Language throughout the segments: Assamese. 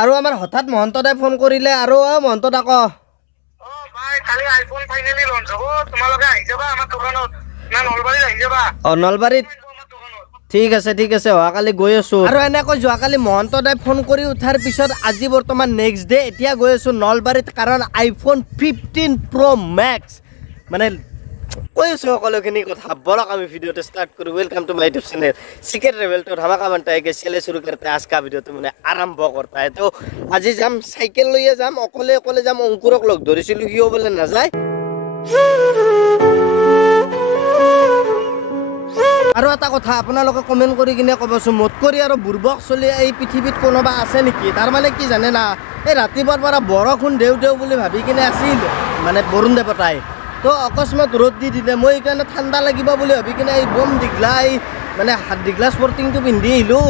আৰু আমাৰ হঠাৎ মহন্তদাই ফোন কৰিলে আৰু মহন্ত দা ক ভাই কালি আইফোন ফাইনালি লঞ্চ হ'ব তোমালোকে আহি যাবা আমাৰ দোকানত না নলবাৰীত আহি যাবা নলবাৰীত ঠিক আছে অহাকালি গৈ আছো আৰু এনেকৈ যোৱাকালি মহন্তদাই ফোন কৰি উঠাৰ পিছত আজি বৰ্তমান নেক্সট ডে এতিয়া গৈ আছো নলবাৰীত কাৰণ আইফোন 15 Pro Max মানে কৈ আছো সকলোখিনি কথা বলক আমি ভিডিওটো স্টাर्ट करूं welcome to my YouTube channel secret reveal तो धमाका बनता है कि चले शुरू करते हैं आज का वीडियो तो मैंने आरंभ करता है तो आज जाम साइकेल लइए जाम अकले जाम अंकुरक लग धरिसिलु कियो बोले ना जाय আৰু এটা কথা আপোনালোকে কমেন্ট কৰি কিনে কবছো মত কৰি আৰু বুৰবক চলি এই পৃথিৱীত কোনোবা আছে নেকি তাৰ মানে কি জানে না এই ৰাতিপুৱাৰ পৰা বৰষুণ দেউ বুলি ভাবি কিনে আছিল মানে বৰুণ দেৱতাই তো অকস্মাত ৰ'দ দি দিলে মই এইকাৰণে ঠাণ্ডা লাগিব বুলি ভাবি কিনে এই বম দিগলাই মানে হাত দিগলা স্পৰ্টিংটো পিন্ধি আহিলো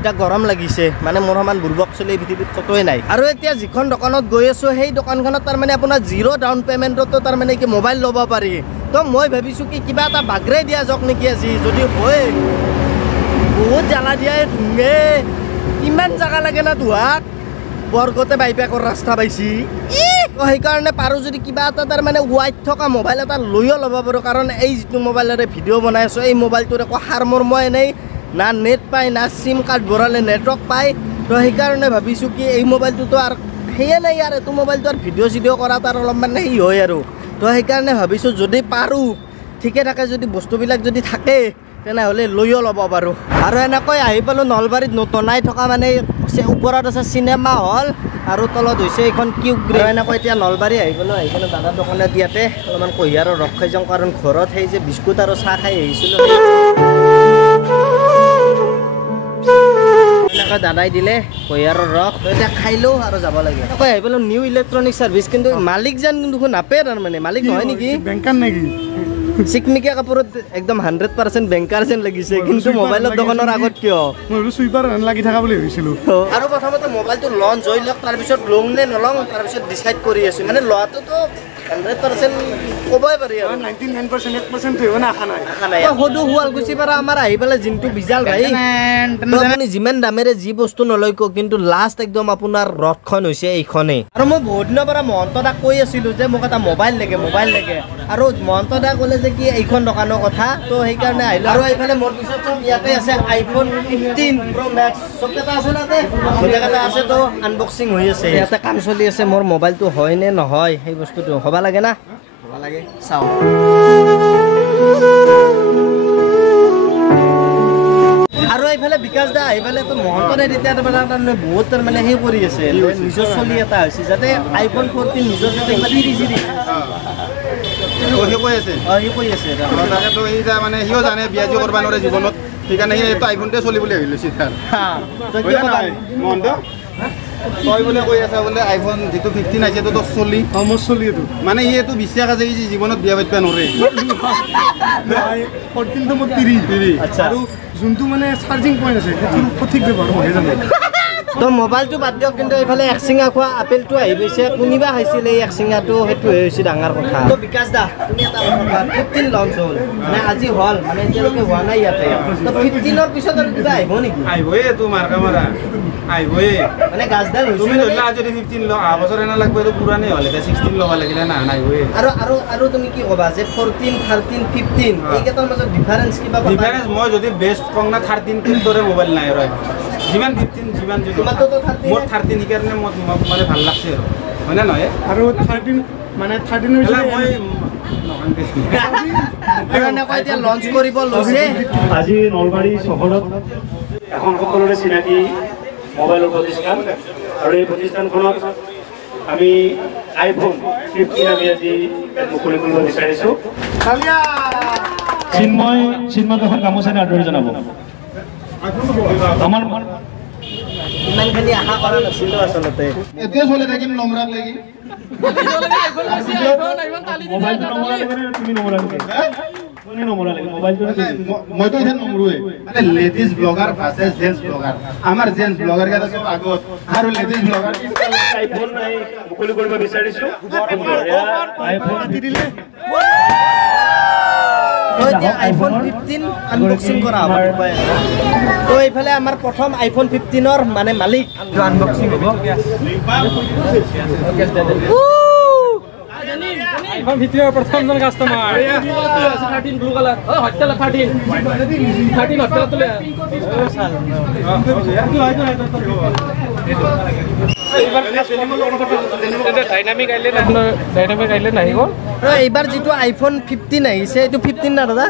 এটা গৰম লাগিছে মানে মোৰ সমান বুৰবক চলি পৃথিৱীত কতই নাই আৰু এতিয়া যিখন দোকানত গৈ আছো সেই দোকানখনত তাৰ মানে আপোনাৰ জিৰ' ডাউন পেমেণ্টতো তাৰ মানে কি মোবাইল ল'ব পাৰি তো মই ভাবিছো কি কিবা এটা বাগৰে দিয়া যাওক নেকি আজি যদি হয় বহুত জ্বালা দিয়াই ধুঙে ইমান জাগা লাগে না তোহাক বৰগতে বাইপেকৰ ৰাস্তা পাইছি সেইকাৰণে পাৰো যদি কিবা এটা তাৰ মানে ৱাইট থকা মোবাইল এটা লৈও ল'ব পাৰো কাৰণ এই যিটো মোবাইলেৰে ভিডিঅ' বনাই আছো এই মোবাইলটোৰ একো সাৰমৰ্মই নাই না নেট পায় না সিম কাৰ্ড ভৰালে নেটৱৰ্ক পায় তো সেইকাৰণে ভাবিছো কি এই মোবাইলটোতো আৰু সেয়ে নাই আৰু এইটো মোবাইলটো আৰু ভিডিঅ' চিডিঅ' কৰা তাৰ অলপমান সেই হয় আৰু তো সেইকাৰণে ভাবিছো যদি পাৰো ঠিকে থাকে যদি বস্তুবিলাক যদি থাকে তেনেহ'লে লৈও ল'ব পাৰো আৰু এনেকৈ আহি পালো নলবাৰীত নতুনাই থকা মানে ওপৰত আছে চিনেমা হল আৰু তলত হৈছে এইখন কিউব গ্ৰে এনেকৈ এতিয়া নলবাৰী আহি কিনে দাদাৰ দোকানত ইয়াতে অলপমান কহিয়াৰৰ ৰস খাই যাওঁ কাৰণ ঘৰত সেই যে বিস্কুট আৰু চাহ খাই আহিছিলোঁ এনেকৈ দাদাই দিলে কহিয়াৰৰ ৰস এতিয়া খাই লওঁ আৰু যাব লাগে এনেকৈ আহি পালো নিউ ইলেক্ট্ৰনিক চাৰ্ভিচ কিন্তু মালিক যেন কিন্তু নাপে তাৰমানে মালিক নহয় নেকি বেংকাৰ নেকি চিকমিকা কাপোৰত একদম 100% বেংকাৰ যেন লাগিছে কিন্তু মোবাইলৰ দোকানৰ আগত কিয় মই সুইপাৰ লাগি থকা বুলি ভাবিছিলোঁ আৰু প্ৰথমতে মোবাইলটো লঞ্চ হৈ লওক তাৰপিছত লং নে নলং তাৰপিছত ডিচাইড কৰি আছো মানে লোৱাটোতো 100% ক'বই পাৰি আৰু 99% 1% থৈ না আশা নাই সদু শুৱালকুছিৰ পৰা আমাৰ আহি পেলাই জিন্তু বিজাল ভাই আপুনি যিমান দামেৰে যি বস্তু নলয় কিন্তু লাষ্ট একদম আপোনাৰ ৰথখন হৈছে এইখনে আৰু মই বহুত দিনৰ পৰা মহন্ত দাক কৈ আছিলোঁ যে মোক এটা মোবাইল লাগে আৰু মহন্ত দা ক'লে যে কি এইখন দোকানৰ কথা তো সেইকাৰণে আহিলোঁ আৰু এইফালে মোৰ পিছত ইয়াতে আছে আইফোন 15 Pro Max চবকেইটা আছে না গোটেইকেইটা আছে তো আনবক্সিং হৈ আছে ইয়াতে কাম চলি আছে মোৰ মোবাইলটো হয় নে নহয় সেই বস্তুটো হ'ব লাগে না হ'ব লাগে চাওঁ আৰু এইফালে বিকাশ দা এইফালে তো মহন্তৰে তেতিয়া তাৰমানে বহুত তাৰমানে সেই কৰি আছে নিজৰ চলি এটা হৈছে যাতে আইফোন 14 নিজৰ যাতে মানে সিও জানে বিয়াজি কৰিব নোৱাৰে জীৱনত সেইকাৰণে সি এইটো আইফোনতে চলিবলৈ আহিলোঁ চিধাৰ তই বোলে কৈ আছা বোলে আইফোন যিটো 15 আছে তো চলি মোৰ চলি এইটো মানে সি এইটো বিশ্বাস আছে যে জীৱনত বিয়া পাতিব নোৱাৰে 14 তো মোৰ 30 আৰু যোনটো মানে চাৰ্জিং পইণ্ট আছে সেইটো সঠিক ব্যৱহাৰ মই জানো তো মোবাইলটো বাদ দিয়ক কিন্তু এইফালে একচিঙা খোৱা আপেলটো আহি গৈছে কোনিবা খাইছিল এই একচিঙাটো সেইটো হৈছে ডাঙৰ কথা তো বিকাশ দা তুমি এটা কথা 15 লঞ্চ হ'ল মানে আজি হ'ল মানে এতিয়ালৈকে হোৱা নাই ইয়াতে তো 15ৰ পিছত আৰু কিবা আহিব নেকি আহিবই এইটো মাৰ্কা মাৰা আহিবই মানে গাছডাল হৈছে তুমি ধৰিলা যদি 15 ল বছৰ এনে লাগব এইটো পুৰানে হ'ল এতিয়া 16 ল'ব লাগিলে না নাহিবই আৰু তুমি কি ক'বা যে 14 13 15 এইকেইটাৰ মাজত ডিফাৰেন্স কিবা ডিফাৰেন্স মই যদি বেষ্ট কং না 13 টিৰ দৰে মোবাইল নাই আৰু যিমান 15 যিমান যদি মোৰ 13 সেইকাৰণে মানে ভাল লাগছে আৰু হয় না নহয় আৰু 13 মানে 13 হৈছে মই এতিয়া লঞ্চ কৰিব লৈছে আজি নলবাৰী চহৰত এখন সকলোৰে চিনাকি মোবাইলৰ প্ৰতিষ্ঠান আৰু এই প্ৰতিষ্ঠানখনত আমি আইফোন 15 আমি আজি মুকলি কৰিব বিচাৰিছোঁ চিন্ময় এখন গামোচাৰে আদৰি জনাব আমাৰ ইমানখিনি আশা কৰা নাছিলোঁ আচলতে এতিয়া চলি থাকিম নম্ৰাক লাগি মোবাইলটো নমৰা লাগে তুমি নমৰা লাগে কোনে নমৰা লাগে মোবাইলটো মইতো এতিয়া নমৰুৱে মানে ladies blogger versus gents blogger আমাৰ জেন্টছ ব্লগাৰ কেইটা চব আগত আৰু লেডিজ ব্লগাৰ আইফোন মুকলি কৰিব বিচাৰিছোঁ আইফোন তো এতিয়া আইফোন 15 আনবক্সিং কৰা হ'ব তো এইফালে আমাৰ প্ৰথম আইফোন 15ৰ মানে মালিক আনবক্সিং হ'ব iPhone 15 प्रथम जन customer 13 blue colour hotel 13 hotel तुले ডাইনামিক আইলেণ্ড আহি গ'ল এইবাৰ যেটো আইফোন 15 আহিছে এটো 15 না দাদা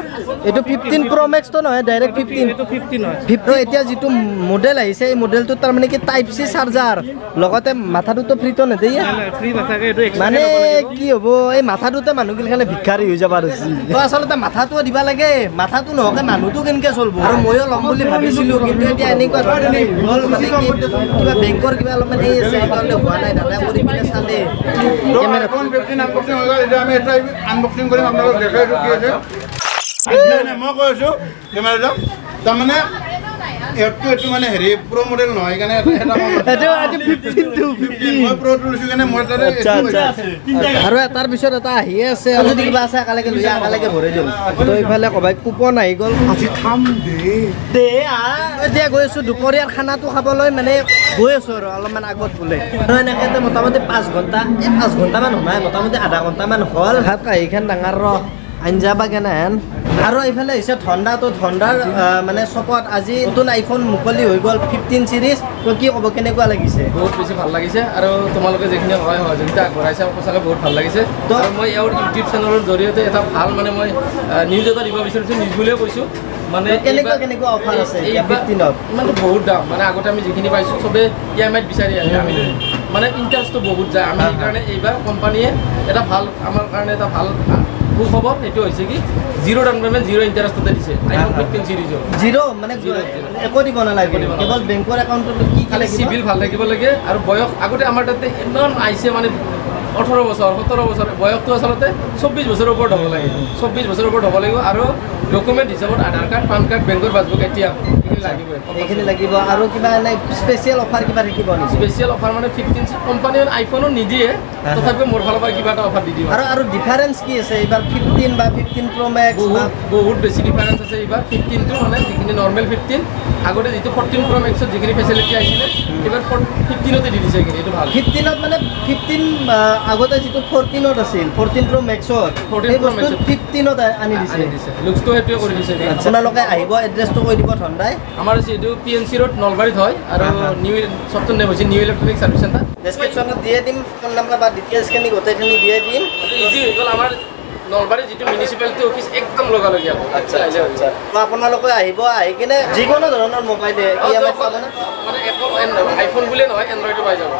এটো 15 Pro Max তো নহয় ডাইৰেক্ট 15 এটো 15 হয় 15 এতিয়া যেটো মডেল আহিছে এই মডেলটো তাৰ মানে কি টাইপ সি চাৰ্জাৰ লগতে মাথাটো ফ্ৰী তো নেদেই ফ্ৰী নাথাকে এটো মানে কি হ'ব এই মাথাটোতে মানুহগিলখানে ভিক্ষাৰী হৈ যাব আছে তো আসলতে মাথাটো দিবা লাগে মাথাটো নহকে মানুহটো কেনকে চলব আৰু ময়ো লম বুলি ভাবিছিলো কিন্তু এতিয়া এনেকুৱা ধৰণে হ'ল মানে কি কিবা বেংকৰ কিবা অলপ মানে আছে কাৰণে হোৱা নাই দাদা কৰি কিনে চালে কেমেৰা ফোন 15 আনবক্সিং হৈ গ'ল এতিয়া আমি এটা আনবক্সিং কৰিম আপোনালোকক দেখাইছো কি আছে মই কৈ আছো কেমেৰাটো তাৰমানে এটো মানে হেৰি প্ৰ মডেল নহয় কাৰণে এটো 15 টু 15 মই প্ৰ টো লৈছো কাৰণে মই তাৰে আৰু তাৰ পিছত এটা আহি আছে আৰু কিবা আছে একালৈকে লৈ একালৈকে ভৰাই দিম তো ইফালে কবাই কুপন আহি গ'ল আজি খাম দে এতিয়া গৈ আছো দুপৰীয়াৰ খানাটো খাবলৈ মানে গৈ আছো আৰু অলপমান আগত বোলে আৰু এনেকৈ মোটামুটি 5 ঘণ্টা 5 ঘণ্টামান নহয় মোটামুটি আধা ঘণ্টামান হ'ল ভাত কাঁহীখন ডাঙৰ ৰ আঞ্জা বা কেনেহেন আৰু এইফালে হৈছে ধন্দাটো ধন্দাৰ মানে চপত আজি নতুন আইফোন মুকলি হৈ গ'ল 15 সিৰিজ তো কি ক'ব কেনেকুৱা লাগিছে বহুত বেছি ভাল লাগিছে আৰু তোমালোকে যেখিনি সহযোগিতা আগবঢ়াইছে সঁচাকৈ বহুত ভাল লাগিছে তো মই ইয়াৰ ইউটিউব চেনেলৰ জৰিয়তে এটা ভাল মানে মই নিউজ এটা দিব বিচাৰিছোঁ নিউজ বুলিয়ে কৈছোঁ মানে কেনেকুৱা অফাৰ আছে এতিয়া 15ত মানে বহুত দাম মানে আগতে আমি যিখিনি পাইছোঁ চবে EMI বিচাৰি আহে আমি মানে ইণ্টাৰেষ্টটো বহুত যায় আমি সেইকাৰণে এইবাৰ কোম্পানীয়ে এটা ভাল আমাৰ কাৰণে এটা ভাল সুখবৰ এইটো হৈছে কি 0 ডাউন পেমেণ্ট 0 ইণ্টাৰেষ্টতে দিছে আইফোন 15 সিৰিজৰ 0 মানে একো দিব নালাগে কেৱল বেংকৰ একাউণ্টত কি খালি চিভিল ভাল লাগিব লাগে আৰু বয়স আগতে আমাৰ তাতে ইমান আহিছে মানে 18 বছৰ 17 বছৰ বয়সটো আচলতে 24 বছৰৰ ওপৰত হ'ব লাগে 24 বছৰৰ ওপৰত হ'ব লাগিব আৰু ডকুমেণ্ট হিচাপত আধাৰ কাৰ্ড পান কাৰ্ড বেংকৰ পাছবুক এতিয়া এইখিনি লাগিব আৰু কিবা এনে স্পেচিয়েল অফাৰ কিবা থাকিব নেকি স্পেচিয়েল অফাৰ মানে 15 কোম্পানীয়ে আইফোনো নিদিয়ে তথাপিও মোৰ ফালৰ পৰা কিবা এটা অফাৰ দি দিব আৰু ডিফাৰেন্স কি আছে এইবাৰ 15 বা 15 Pro Max বহুত বেছি ডিফাৰেন্স আছে এইবাৰ 15 টো মানে যিখিনি নৰ্মেল 15 আগতে যিটো 14 Pro Max ত যিখিনি ফেচিলিটি আহিছিলে এইবাৰ 15 তে দি দিছে এইটো ভাল 15 ত মানে 15 আগতে যিটো 14 ত আছিল 14 Pro Max ত 14 Pro Max 15 ত আনি দিছে লুকছটো হেতুৱে কৰি দিছে আপোনালোকে আহিব এড্ৰেছটো কৈ দিব ধন্দাই আমাৰ এইটো PNC ৰোড নলবাৰীত হয় আৰু নিউ সপ্তম নেম হৈছে নিউ ইলেক্ট্ৰনিক সাৰ্ভিস চেণ্টাৰ ডেসক্ৰিপচনত দিয়ে দিম ফোন নম্বৰ বা ডিটেইলছখিনি গোটেইখিনি দিয়ে দিম ইজি হৈ গ'ল আমাৰ নলবাৰী যিটো মিউনিচিপালিটি অফিচ একদম লগালগীয়া আচ্ছা আপোনালোকে আহিব আহি কিনে যিকোনো ধৰণৰ মোবাইলে EMI পাব না মানে এপল আইফোন বুলিয়ে নহয় এণ্ড্ৰইডো পাই যাব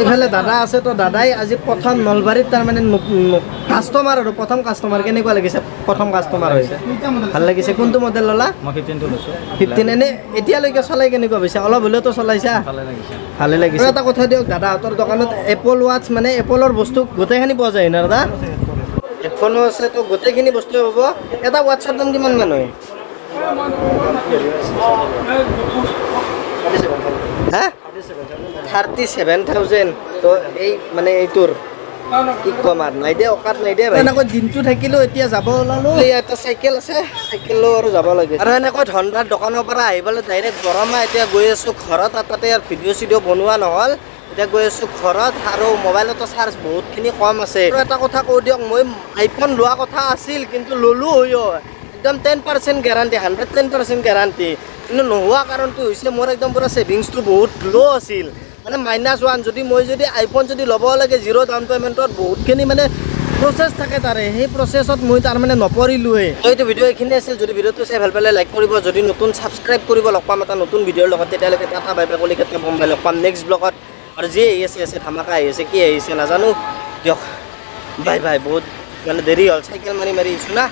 এইফালে দাদা আছে তো দাদাই আজি প্ৰথম নলবাৰীত তাৰমানে কাষ্টমাৰ আৰু প্ৰথম কাষ্টমাৰ কেনেকুৱা লাগিছে প্ৰথম কাষ্টমাৰ হৈছে ভাল লাগিছে কোনটো মডেল ল'লা মই 15 টো লৈছো 15 এনে এতিয়ালৈকে চলাই কেনেকুৱা হৈছে অলপ হ'লেও তো চলাইছা ভালে লাগিছে এটা কথা দিয়ক দাদাহঁতৰ দোকানত এপল ৱাচ মানে এপলৰ বস্তু গোটেইখিনি পোৱা যায় না দাদা হেডফোনো আছে তো গোটেইখিনি বস্তু হ'ব এটা ৱাটছৰ দাম কিমান মান হয় হা 37,000 তো এই মানে এইটোৰ কি কম আৰু নাই দে অকাত নাই দে ভাই এনেকৈ দিনটো থাকিলেও এতিয়া যাব ওলালো এটা চাইকেল আছে চাইকেলো আৰু যাব লাগে আৰু এনেকৈ ধন্দাৰ দোকানৰ পৰা আহিবলৈ ডাইৰেক্ট গৰমা এতিয়া গৈ আছোঁ ঘৰত তাতে আৰু ভিডিঅ' চিডিঅ' বনোৱা নহ'ল এতিয়া গৈ আছোঁ ঘৰত আৰু মোবাইলতো চাৰ্জ বহুতখিনি কম আছে আৰু এটা কথা কৈ দিয়ক মই আইফোন লোৱা কথা আছিল কিন্তু ল'লোঁ একদম 10% গেৰাণ্টি 110% গেৰাণ্টি কিন্তু নোহোৱা কাৰণটো হৈছে মোৰ একদম পুৰা ছেভিংছটো বহুত ল' আছিল মানে -1 যদি মই যদি আইফোন যদি ল'ব লাগে 0 ডাউন পেমেণ্টত বহুতখিনি মানে প্ৰচেছ থাকে তাৰে সেই প্ৰচেছত মই তাৰমানে নপৰিলোৱে এইটো ভিডিঅ' এইখিনি আছিল যদি ভিডিঅ'টো চাই ভাল পালে লাইক কৰিব যদি নতুন ছাবস্ক্ৰাইব কৰিব লগ পাম এটা নতুন ভিডিঅ'ৰ লগত তেতিয়ালৈকে টাটা বাই বাই কলিকতা বম্বাই লগ পাম নেক্সট ব্লগত আৰু যি আহি আছে ধামাকা আহি আছে কি আহিছে নাজানো দিয়ক বাই বাই বহুত মানে দেৰি হ'ল চাইকেল মাৰি আহিছোঁ না